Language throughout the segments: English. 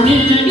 你。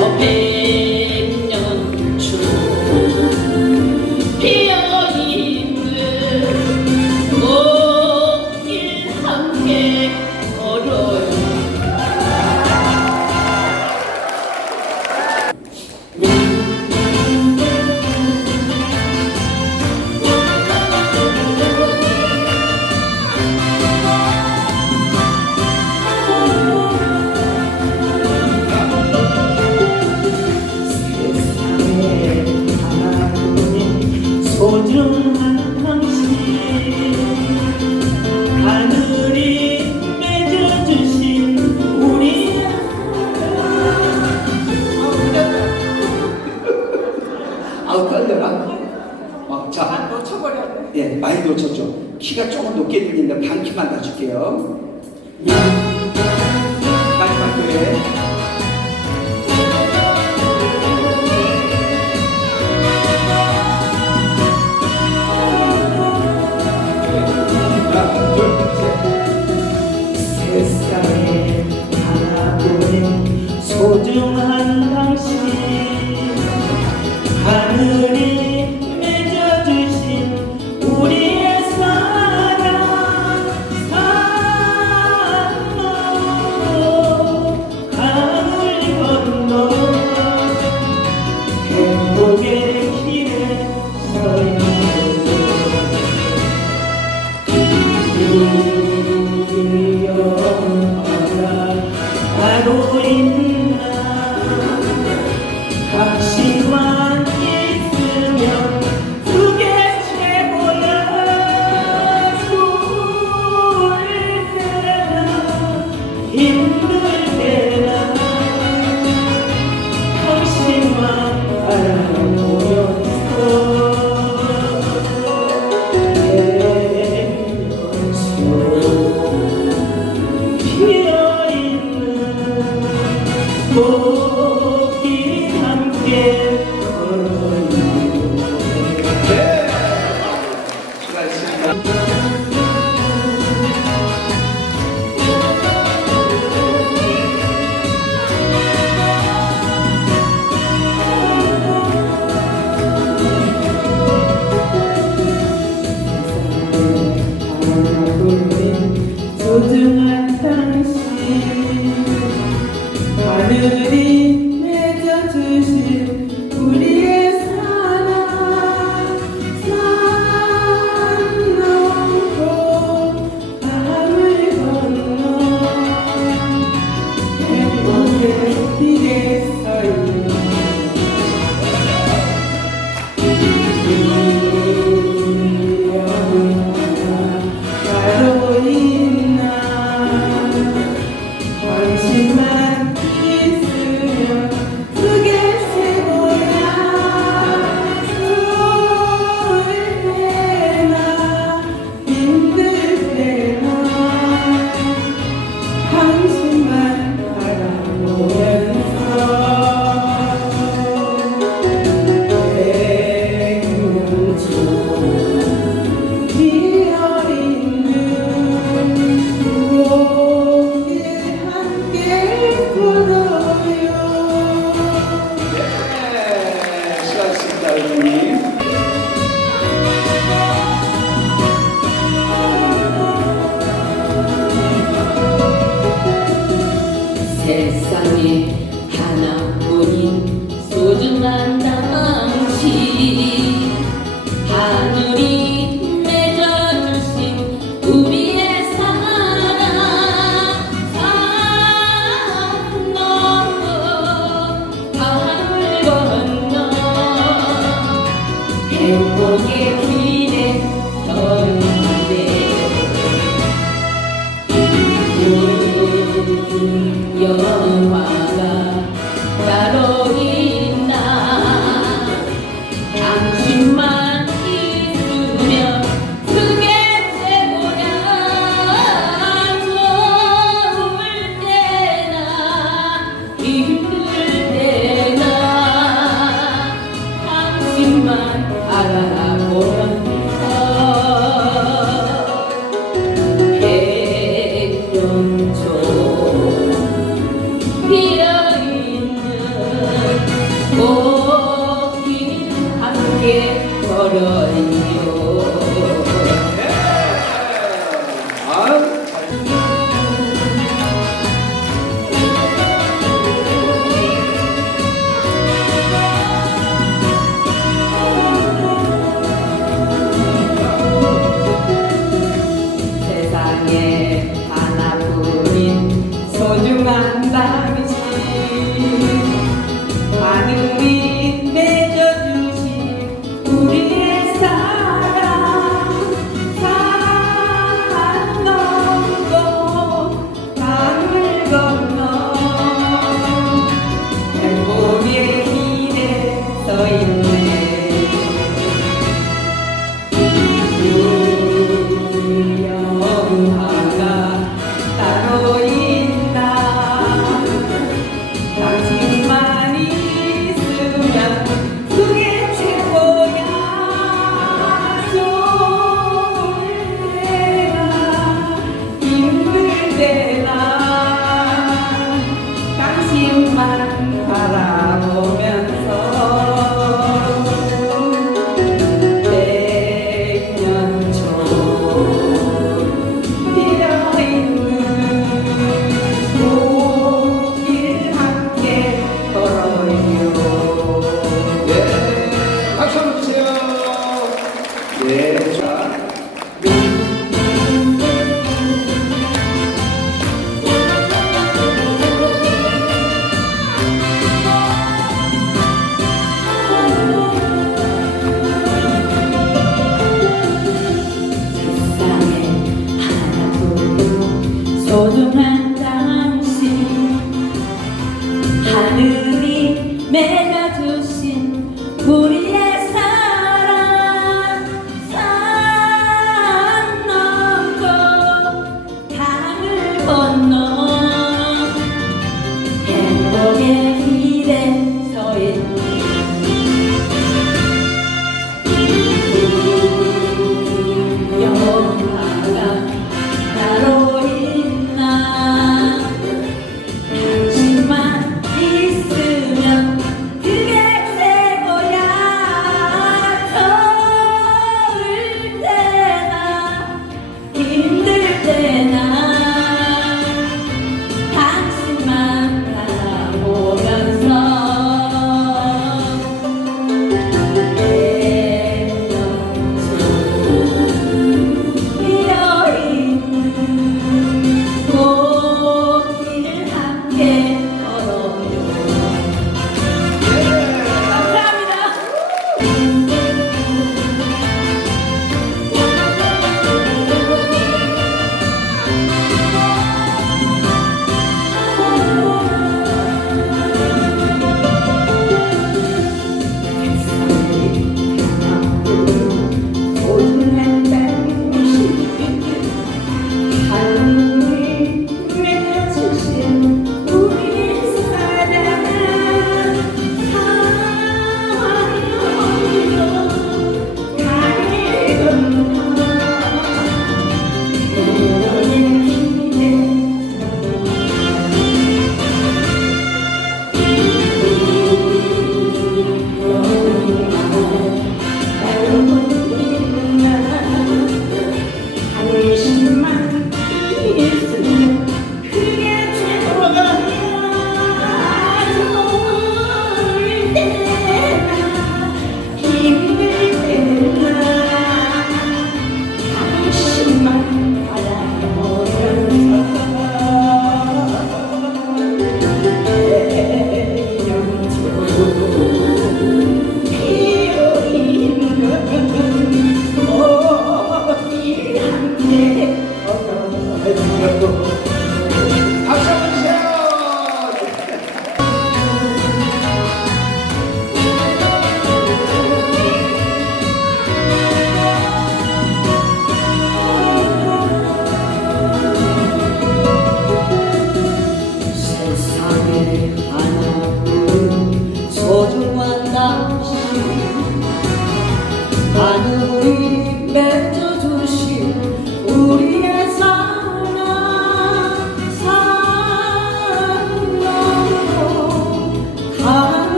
Opinion. 키가 조금 높게 들리는데 반 키만 놔줄게요.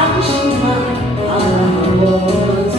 karşıma Allah olsun.